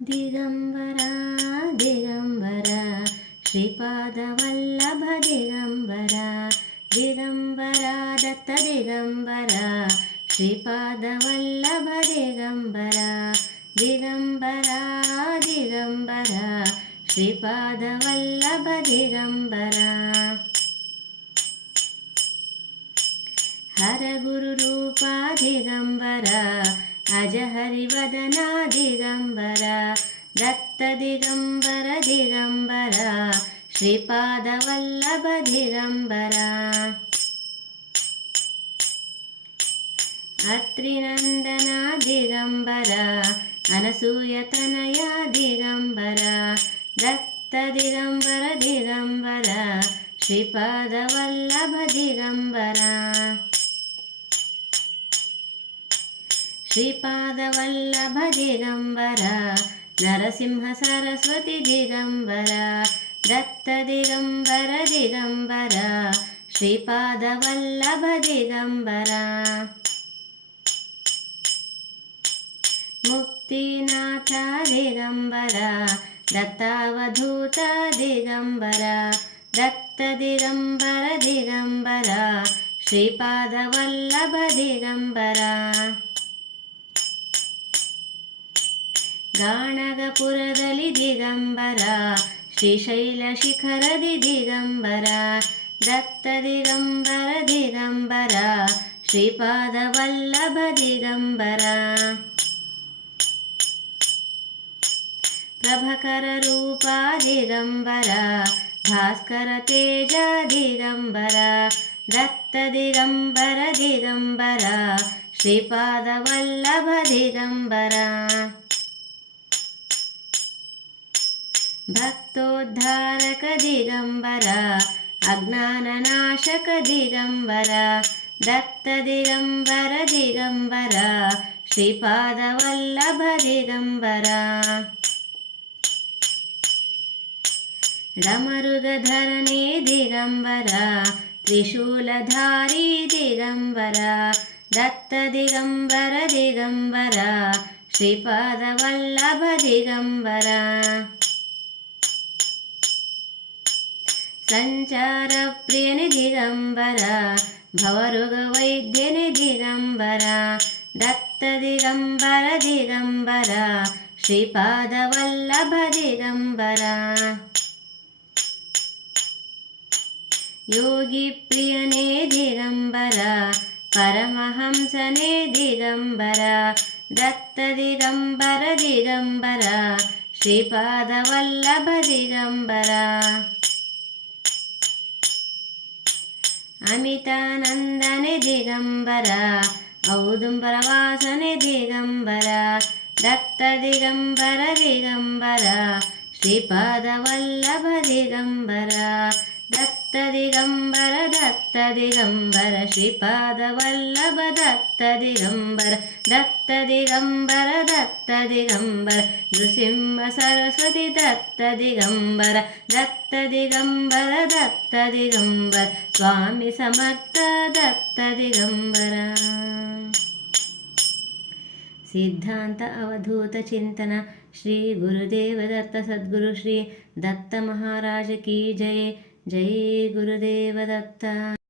దిగంబర దిగంబర శ్రీపాదవల్లభ దిగంబర దిగంబర దత్త దిగంబర శ్రీపాదవల్లభ దిగంబర దిగంబర దిగంబర శ్రీపాదవల్లభ దిగంబర హర గురు రూపా దిగంబర అజ హరివదనా దిగంబర దత్త దిగంబర దిగంబర శ్రీపాదవల్లభ దిగంబర అత్రినందన దిగంబర అనసూయతనయ దిగంబర దత్త దిగంబర శ్రీపాదవల్లభ దిగంబర నరసింహ సరస్వతి దిగంబర దత్త దిగంబర దిగంబర శ్రీపాదవల్లభ దిగంబర ముక్తినాథ దిగంబర దత్తావధూత దిగంబర దత్త దిగంబర దిగంబర శ్రీపాదవల్లభ దిగంబర ಗಾಣಗಪುರದಲ್ಲಿ ದಿಗಂಬರ, ಶ್ರೀಶೈಲ ಶಿಖರದಿ ದಿಗಂಬರ, ದತ್ತ ದಿಗಂಬರ ದಿಗಂಬರ ಶ್ರೀಪಾದ ವಲ್ಲಭ ದಿಗಂಬರ. ಪ್ರಭಕರ ರೂಪ ದಿಗಂಬರ, ಭಾಸ್ಕರ ತೇಜ ದಿಗಂಬರ, ದತ್ತ ದಿಗಂಬರ ದಿಗಂಬರ ಶ್ರೀಪಾದ ವಲ್ಲಭ ದಿಗಂಬರ. భక్తోద్ధారక దిగంబర అజ్ఞాననాశక దిగంబర దత్త దిగంబర దిగంబర శ్రీపాదవల్లభ దిగంబర డమరుగధరణే దిగంబర త్రిశూలధారీ దిగంబర దత్త దిగంబర దిగంబర శ్రీపాదవల్లభ దిగంబర సంచార ప్రియని దిగంబర భవరుగ వైద్యని దిగంబర దత్త దిగంబర దిగంబర శ్రీపాద వల్లభ దిగంబర యోగి ప్రియనే దిగంబర పరమహంసనే దిగంబర దత్త దిగంబర దిగంబర శ్రీపాద వల్లభ దిగంబర ಅಮಿತಾನಂದನೆ ದಿಗಂಬರ ಔದುಂಬರ ವಾಸನೆ ದಿಗಂಬರ ದತ್ತ ದಿಗಂಬರ ದಿಗಂಬರ ಶ್ರೀಪಾದ ವಲ್ಲಭ ದಿಗಂಬರ ದತ್ತ ದಿಗಂಬರ ದತ್ತ ದಿಗಂಬರ ಶ್ರೀಪಾದವಲ್ಲಭ ದತ್ತ ದಿಗಂಬರ ದತ್ತ ದಿಗಂಬರ ದತ್ತ ದಿಗಂಬರ ನೃಸಿಂಹ ಸರಸ್ವತಿ ದತ್ತ ದಿಗಂಬರ ದತ್ತ ದಿಗಂಬರ ದತ್ತ ದಿಗಂಬರ ಸ್ವಾಮಿ ಸಮರ್ಥ ದತ್ತ ದಿಗಂಬರ ಸಿದ್ಧಾಂತ ಅವಧೂತ ಚಿಂತನ, ಶ್ರೀ ಗುರುದೇವ ದತ್ತ ಸದ್ಗುರು ಶ್ರೀ ದತ್ತ ಮಹಾರಾಜ ಕಿ ಜಯ. జై గురుదేవదత్త